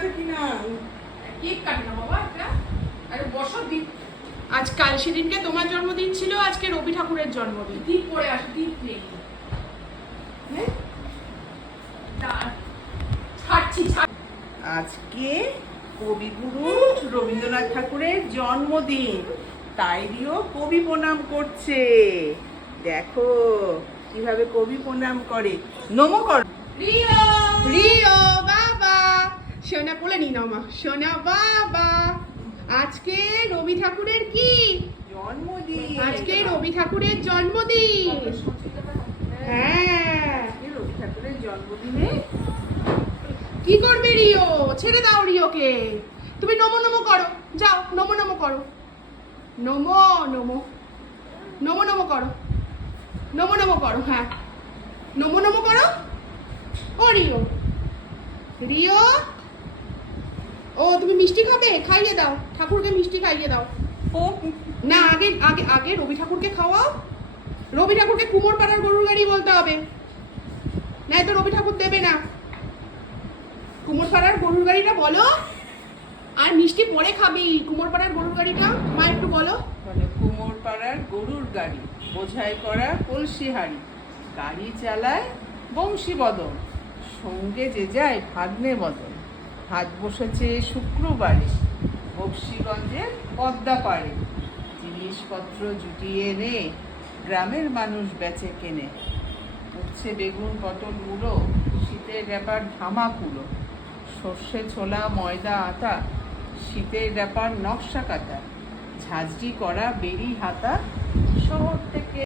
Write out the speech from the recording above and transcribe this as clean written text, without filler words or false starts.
কাটে কিনা? কেক কাটে না বাবা এটা। আরে বসো দিন। আজ কাল সেদিনকে তোমার জন্মদিন ছিল, আজকে রবি ঠাকুরের জন্মদিন। দীপ পড়ে আসো, দীপ নেই। হ্যাঁ? ছাড়ছি ছাড়। আজকে কবিগুরু রবীন্দ্রনাথ ঠাকুরের জন্মদিন, তাই রিও কবি প্রণাম করছে। দেখো কিভাবে কবি প্রণাম করে। নমো কর। রিও রিও বাবা, সোনা বলে নি না মা, সোনা বাবা। আজকে রবি ঠাকুরের কি জন্মদিন। আজকে রবি ঠাকুরের জন্মদিন। হ্যাঁ, আজকে রবি ঠাকুরের জন্মদিনে কি করবে রিও? ছেড়ে দাও রিওকে। তুমি নমো নমো করো, যাও নমো নমো করো। নমো নমো নমো নমো করো, নমো নমো করো। হ্যাঁ, নমো নমো করো। ও রিও, রিও, ও তুমি মিষ্টি খাবে? খাইয়ে দাও, ঠাকুরকে মিষ্টি খাইয়ে দাও। ও না, আগে আগে আগে রবি ঠাকুরকে খাওয়াও। রবি ঠাকুরকে কুমোর পাড়ার গরুর গাড়ি বলতে হবে, নাই তো রবি ঠাকুর দেবে না। কুমোর পাড়ার গরুর গাড়িটা বলো, আর মিষ্টি পরে খাবি। কুমোর পাড়ার গরুর গাড়িটা মা একটু বলো। বলে কুমোর পাড়ার গরুর গাড়ি, বোঝাই করা কলসি হাড়ি, গাড়ি চালায় বংশী বদন, সঙ্গে যে যায় ভাগ্নে বদন। হাত বসেছে শুক্রবারে বক্সিগঞ্জের পদ্মা পাড়ে, জিনিসপত্র জুটিয়ে এনে গ্রামের মানুষ বেচে কেনে। উঠছে বেগুন পটল মুড়ো, শীতের ব্যাপার ধামাকুলো, সর্ষে ছোলা ময়দা আটা, শীতের ব্যাপার নকশা কাটা, ঝাঁঝরি করা বেরি হাতা, শহর থেকে